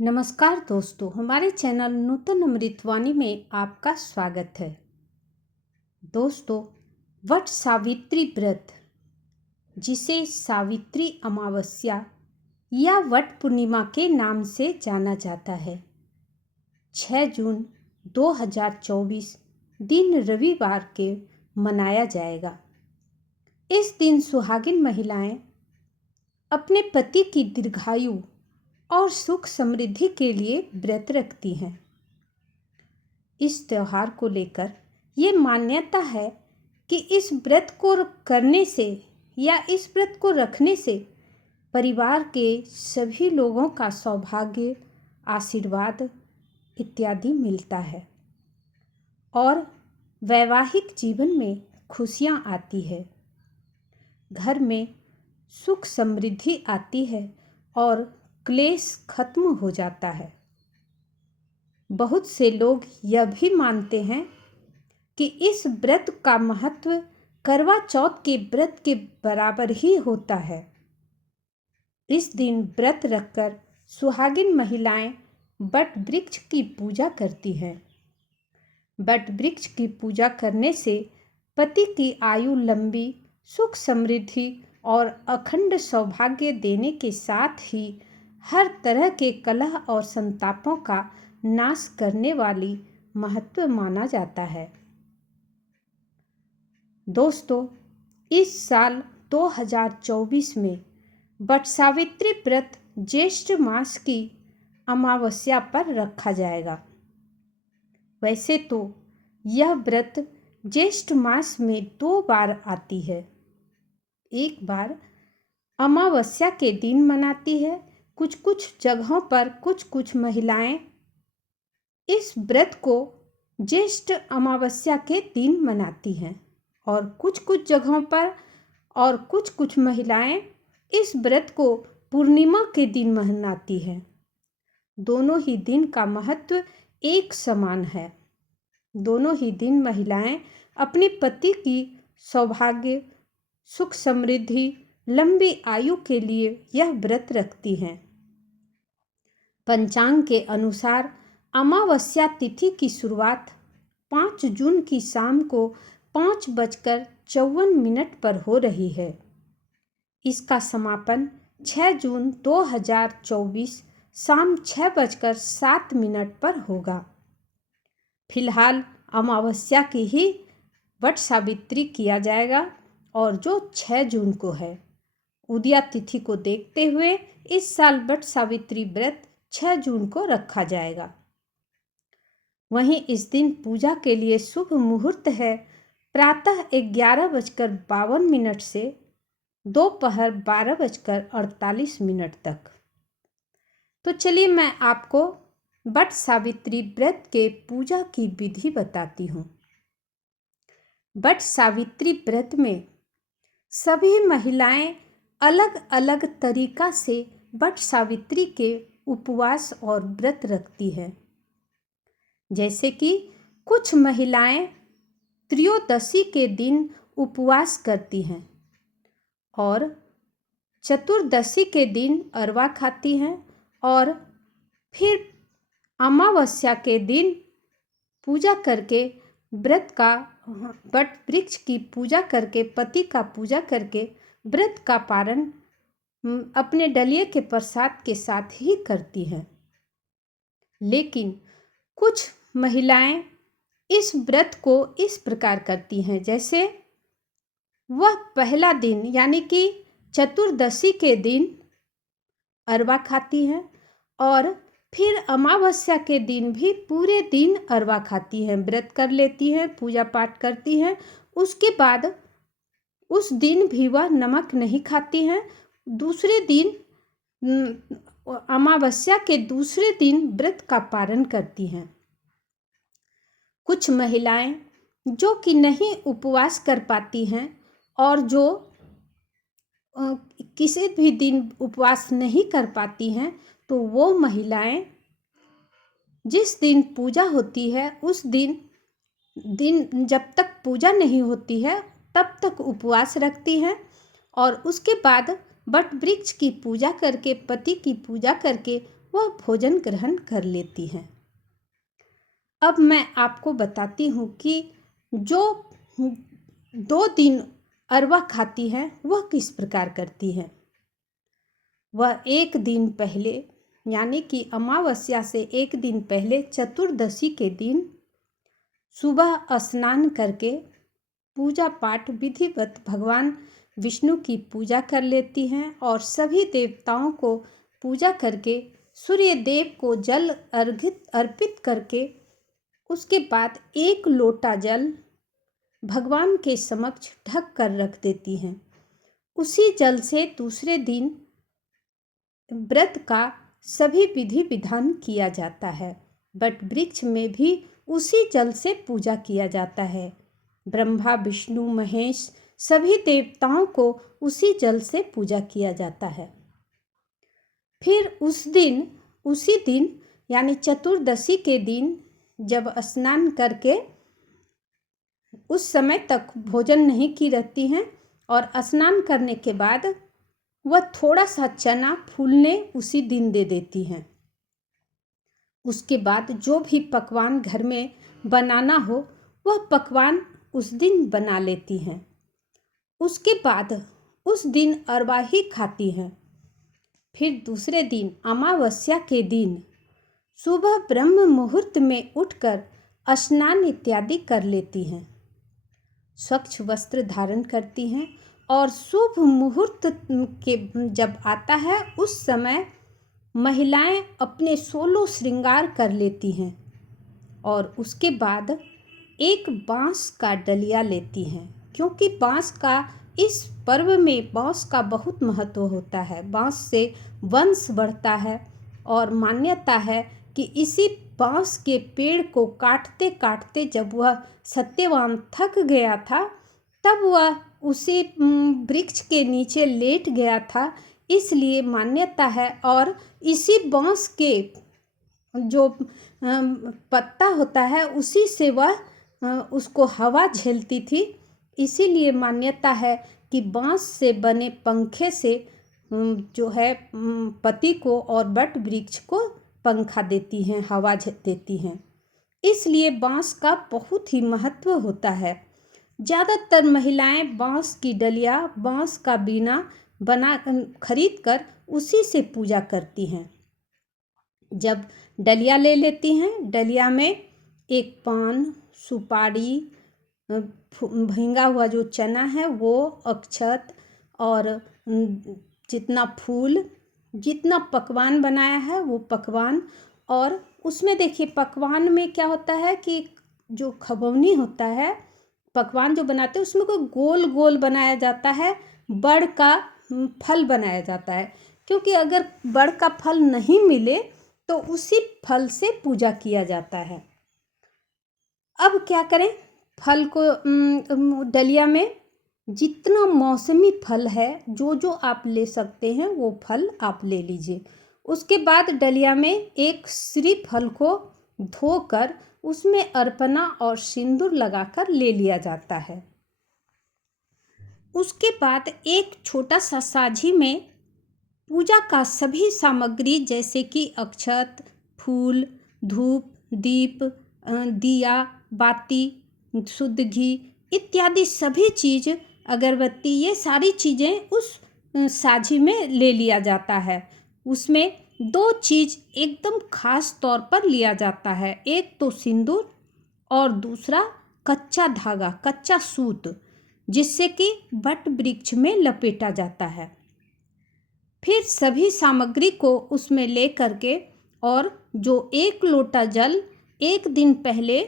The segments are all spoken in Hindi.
नमस्कार दोस्तों, हमारे चैनल नूतन अमृतवाणी में आपका स्वागत है। दोस्तों, वट सावित्री व्रत, जिसे सावित्री अमावस्या या वट पूर्णिमा के नाम से जाना जाता है, 6 जून 2024 दिन रविवार के मनाया जाएगा। इस दिन सुहागिन महिलाएं अपने पति की दीर्घायु और सुख समृद्धि के लिए व्रत रखती हैं। इस त्योहार को लेकर ये मान्यता है कि इस व्रत को करने से या इस व्रत को रखने से परिवार के सभी लोगों का सौभाग्य, आशीर्वाद इत्यादि मिलता है और वैवाहिक जीवन में खुशियाँ आती है, घर में सुख समृद्धि आती है और क्लेश खत्म हो जाता है। बहुत से लोग यह भी मानते हैं कि इस व्रत का महत्व करवा चौथ के व्रत के बराबर ही होता है। इस दिन व्रत रखकर सुहागिन महिलाएं वट वृक्ष की पूजा करती हैं। वट वृक्ष की पूजा करने से पति की आयु लंबी, सुख समृद्धि और अखंड सौभाग्य देने के साथ ही हर तरह के कलह और संतापों का नाश करने वाली महत्व माना जाता है। दोस्तों, इस साल 2024 में वट सावित्री व्रत ज्येष्ठ मास की अमावस्या पर रखा जाएगा। वैसे तो यह व्रत ज्येष्ठ मास में 2 बार आती है। एक बार अमावस्या के दिन मनाती है। कुछ जगहों पर कुछ महिलाएं इस व्रत को ज्येष्ठ अमावस्या के दिन मनाती हैं और कुछ जगहों पर और कुछ महिलाएं इस व्रत को पूर्णिमा के दिन मनाती हैं। दोनों ही दिन का महत्व एक समान है। दोनों ही दिन महिलाएं अपने पति की सौभाग्य, सुख समृद्धि, लंबी आयु के लिए यह व्रत रखती हैं। पंचांग के अनुसार अमावस्या तिथि की शुरुआत 5 जून की शाम को 5:54 पर हो रही है। इसका समापन 6 जून 2024 शाम 6:07 पर होगा। फिलहाल अमावस्या की ही वट सावित्री किया जाएगा और जो 6 जून को है। उदया तिथि को देखते हुए इस साल वट सावित्री व्रत 6 जून को रखा जाएगा। वहीं इस दिन पूजा के लिए शुभ मुहूर्त है प्रातः 11:52 से दोपहर 12:48 तक। तो चलिए मैं आपको वट सावित्री व्रत के पूजा की विधि बताती हूँ। वट सावित्री व्रत में सभी महिलाएं अलग अलग तरीका से वट सावित्री के उपवास और व्रत रखती है। जैसे कि कुछ महिलाएं त्रयोदशी के दिन उपवास करती हैं और चतुर्दशी के दिन अरवा खाती हैं और फिर अमावस्या के दिन पूजा करके व्रत का वट वृक्ष की पूजा करके, पति का पूजा करके व्रत का पारण अपने डलिये के प्रसाद के साथ ही करती हैं। लेकिन कुछ महिलाएं इस व्रत को इस प्रकार करती हैं, जैसे वह पहला दिन यानी कि चतुर्दशी के दिन अरवा खाती हैं और फिर अमावस्या के दिन भी पूरे दिन अरवा खाती हैं, व्रत कर लेती हैं, पूजा पाठ करती हैं। उसके बाद उस दिन भी वह नमक नहीं खाती हैं। दूसरे दिन अमावस्या के दूसरे दिन व्रत का पारण करती हैं। कुछ महिलाएं जो कि नहीं उपवास कर पाती हैं और जो किसी भी दिन उपवास नहीं कर पाती हैं, तो वो महिलाएं जिस दिन पूजा होती है उस दिन जब तक पूजा नहीं होती है तब तक उपवास रखती हैं और उसके बाद वट वृक्ष की पूजा करके, पति की पूजा करके वह भोजन ग्रहण कर लेती हैं। अब मैं आपको बताती हूँ कि जो 2 दिन अरवा खाती हैं वह किस प्रकार करती हैं। वह 1 दिन पहले यानी कि अमावस्या से 1 दिन पहले चतुर्दशी के दिन सुबह स्नान करके पूजा पाठ विधिवत भगवान विष्णु की पूजा कर लेती हैं और सभी देवताओं को पूजा करके सूर्य देव को जल अर्पित करके उसके बाद 1 लोटा जल भगवान के समक्ष ढक कर रख देती हैं। उसी जल से दूसरे दिन व्रत का सभी विधि विधान किया जाता है। वट वृक्ष में भी उसी जल से पूजा किया जाता है। ब्रह्मा विष्णु महेश सभी देवताओं को उसी जल से पूजा किया जाता है। फिर उसी दिन यानी चतुर्दशी के दिन जब स्नान करके उस समय तक भोजन नहीं की रहती हैं और स्नान करने के बाद वह थोड़ा सा चना फूलने उसी दिन दे देती हैं। उसके बाद जो भी पकवान घर में बनाना हो वह पकवान उस दिन बना लेती हैं। उसके बाद उस दिन अरवा ही खाती हैं। फिर दूसरे दिन अमावस्या के दिन सुबह ब्रह्म मुहूर्त में उठकर स्नान इत्यादि कर लेती हैं। स्वच्छ वस्त्र धारण करती हैं और शुभ मुहूर्त के जब आता है उस समय महिलाएं अपने 16 श्रृंगार कर लेती हैं और उसके बाद एक बांस का डलिया लेती हैं, क्योंकि बांस का इस पर्व में बांस का बहुत महत्व होता है। बांस से वंश बढ़ता है और मान्यता है कि इसी बांस के पेड़ को काटते काटते जब वह सत्यवान थक गया था तब वह उसी वृक्ष के नीचे लेट गया था, इसलिए मान्यता है। और इसी बांस के जो पत्ता होता है उसी से वह उसको हवा झेलती थी, इसीलिए मान्यता है कि बांस से बने पंखे से जो है पति को और वट वृक्ष को पंखा देती हैं, हवा देती हैं। इसलिए बांस का बहुत ही महत्व होता है। ज़्यादातर महिलाएं बांस की डलिया, बांस का बीना बना खरीद कर उसी से पूजा करती हैं। जब डलिया ले लेती हैं, डलिया में एक पान, सुपारी, भींगा हुआ जो चना है वो, अक्षत और जितना फूल, जितना पकवान बनाया है वो पकवान। और उसमें देखिए पकवान में क्या होता है कि जो खबौनी होता है, पकवान जो बनाते हैं उसमें कोई गोल गोल बनाया जाता है, बड़ का फल बनाया जाता है, क्योंकि अगर बड़ का फल नहीं मिले तो उसी फल से पूजा किया जाता है। अब क्या करें, फल को डलिया में जितना मौसमी फल है जो आप ले सकते हैं वो फल आप ले लीजिए। उसके बाद डलिया में एक श्रीफल को धोकर उसमें अर्पणा और सिंदूर लगाकर ले लिया जाता है। उसके बाद एक छोटा सा साझी में पूजा का सभी सामग्री जैसे कि अक्षत, फूल, धूप, दीप, दिया, बाती, शुद्ध घी इत्यादि सभी चीज़, अगरबत्ती, ये सारी चीज़ें उस साझी में ले लिया जाता है। उसमें 2 चीज़ एकदम खास तौर पर लिया जाता है, एक तो सिंदूर और दूसरा कच्चा धागा, कच्चा सूत, जिससे कि वट वृक्ष में लपेटा जाता है। फिर सभी सामग्री को उसमें ले करके और जो 1 लोटा जल 1 दिन पहले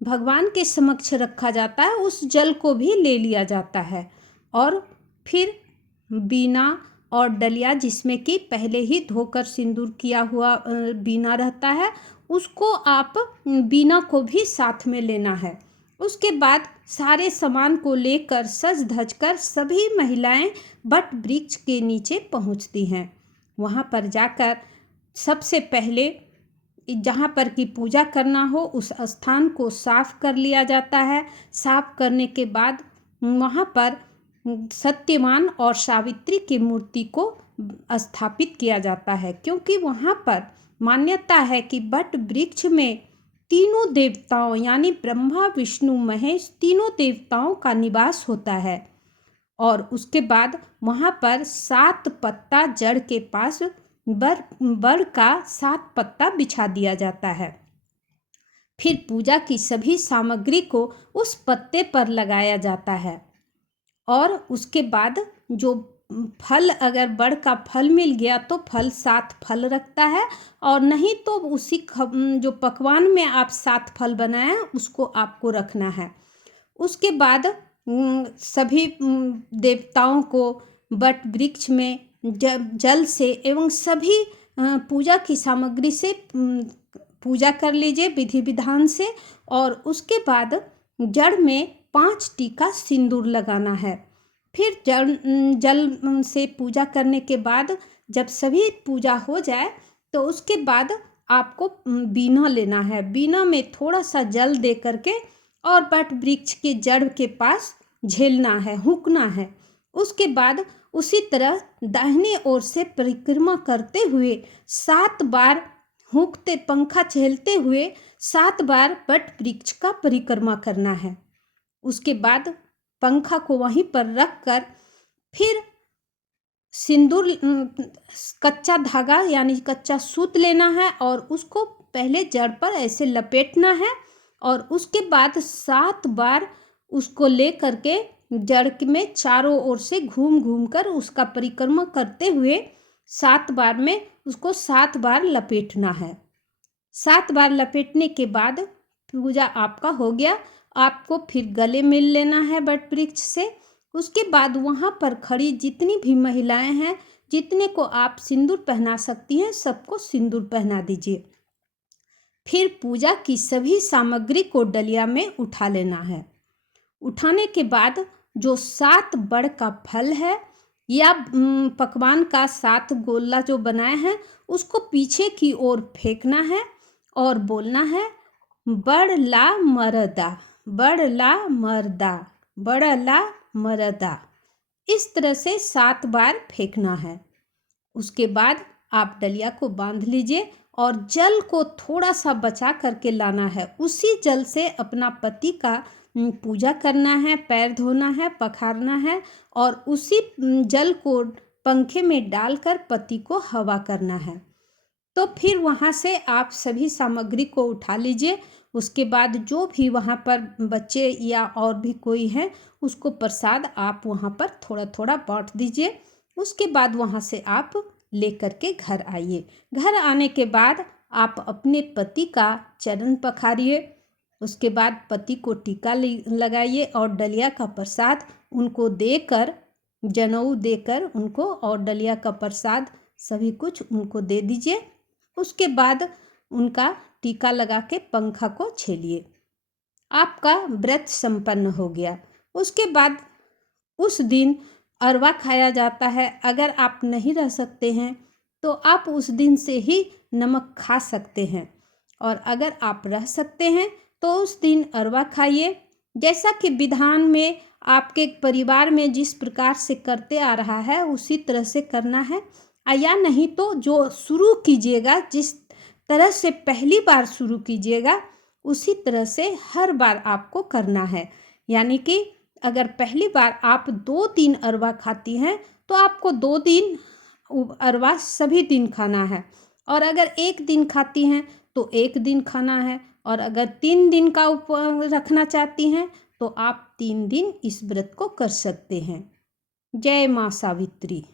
भगवान के समक्ष रखा जाता है उस जल को भी ले लिया जाता है। और फिर बीना और डलिया, जिसमें कि पहले ही धोकर सिंदूर किया हुआ बीना रहता है, उसको आप बीना को भी साथ में लेना है। उसके बाद सारे सामान को लेकर सज धज कर सभी महिलाएं वट वृक्ष के नीचे पहुंचती हैं। वहां पर जाकर सबसे पहले जहाँ पर की पूजा करना हो उस स्थान को साफ कर लिया जाता है। साफ करने के बाद वहाँ पर सत्यवान और सावित्री की मूर्ति को स्थापित किया जाता है, क्योंकि वहाँ पर मान्यता है कि वट वृक्ष में तीनों देवताओं यानी ब्रह्मा विष्णु महेश तीनों देवताओं का निवास होता है और उसके बाद वहाँ पर 7 पत्ता जड़ के पास बर का 7 पत्ता बिछा दिया जाता है। फिर पूजा की सभी सामग्री को उस पत्ते पर लगाया जाता है और उसके बाद जो फल, अगर बड़ का फल मिल गया तो फल 7 फल रखता है और नहीं तो उसी जो पकवान में आप 7 फल बनाए उसको आपको रखना है। उसके बाद सभी देवताओं को वट वृक्ष में जल से एवं सभी पूजा की सामग्री से पूजा कर लीजिए विधि विधान से और उसके बाद जड़ में 5 टीका सिंदूर लगाना है। फिर जल से पूजा करने के बाद जब सभी पूजा हो जाए तो उसके बाद आपको बीना लेना है। बीना में थोड़ा सा जल दे करके और वट वृक्ष के जड़ के पास झेलना है, हुकना है। उसके बाद उसी तरह दाहिनी ओर से परिक्रमा करते हुए 7 बार हुकते, पंखा झेलते हुए 7 बार वट वृक्ष का परिक्रमा करना है। उसके बाद पंखा को वहीं पर रख कर फिर सिंदूर, कच्चा धागा यानी कच्चा सूत लेना है और उसको पहले जड़ पर ऐसे लपेटना है और उसके बाद 7 बार उसको ले करके जड़ में चारों ओर से घूम घूम कर उसका परिक्रमा करते हुए 7 बार में उसको 7 बार लपेटना है। 7 बार लपेटने के बाद पूजा आपका हो गया। आपको फिर गले मिल लेना है वट वृक्ष से। उसके बाद वहाँ पर खड़ी जितनी भी महिलाएं हैं, जितने को आप सिंदूर पहना सकती हैं, सबको सिंदूर पहना दीजिए। फिर पूजा की सभी सामग्री को डलिया में उठा लेना है। उठाने के बाद जो 7 बड़ का फल है या पकवान का 7 गोला जो बनाए हैं उसको पीछे की ओर फेंकना है और बोलना है बड़ला मरदा, बड़ला मरदा, बड़ला मरदा। इस तरह से 7 बार फेंकना है। उसके बाद आप डलिया को बांध लीजिए और जल को थोड़ा सा बचा करके लाना है। उसी जल से अपना पति का पूजा करना है, पैर धोना है, पखारना है और उसी जल को पंखे में डालकर पति को हवा करना है। तो फिर वहाँ से आप सभी सामग्री को उठा लीजिए। उसके बाद जो भी वहाँ पर बच्चे या और भी कोई है उसको प्रसाद आप वहाँ पर थोड़ा थोड़ा बांट दीजिए। उसके बाद वहाँ से आप लेकर के घर आइए। घर आने के बाद आप अपने पति का चरण पखारिए। उसके बाद पति को टीका लगाइए और डलिया का प्रसाद उनको देकर, जनेऊ देकर उनको और डलिया का प्रसाद सभी कुछ उनको दे दीजिए। उसके बाद उनका टीका लगा के पंखा को झेलिए। आपका व्रत संपन्न हो गया। उसके बाद उस दिन अरवा खाया जाता है। अगर आप नहीं रह सकते हैं तो आप उस दिन से ही नमक खा सकते हैं और अगर आप रह सकते हैं तो उस दिन अरवा खाइए। जैसा कि विधान में आपके परिवार में जिस प्रकार से करते आ रहा है उसी तरह से करना है, या नहीं तो जो शुरू कीजिएगा, जिस तरह से पहली बार शुरू कीजिएगा उसी तरह से हर बार आपको करना है। यानी कि अगर पहली बार आप 2 दिन अरवा खाती हैं तो आपको 2 दिन अरवा सभी दिन खाना है और अगर 1 दिन खाती हैं तो 1 दिन खाना है और अगर 3 दिन का रखना चाहती हैं तो आप 3 दिन इस व्रत को कर सकते हैं। जय माँ सावित्री।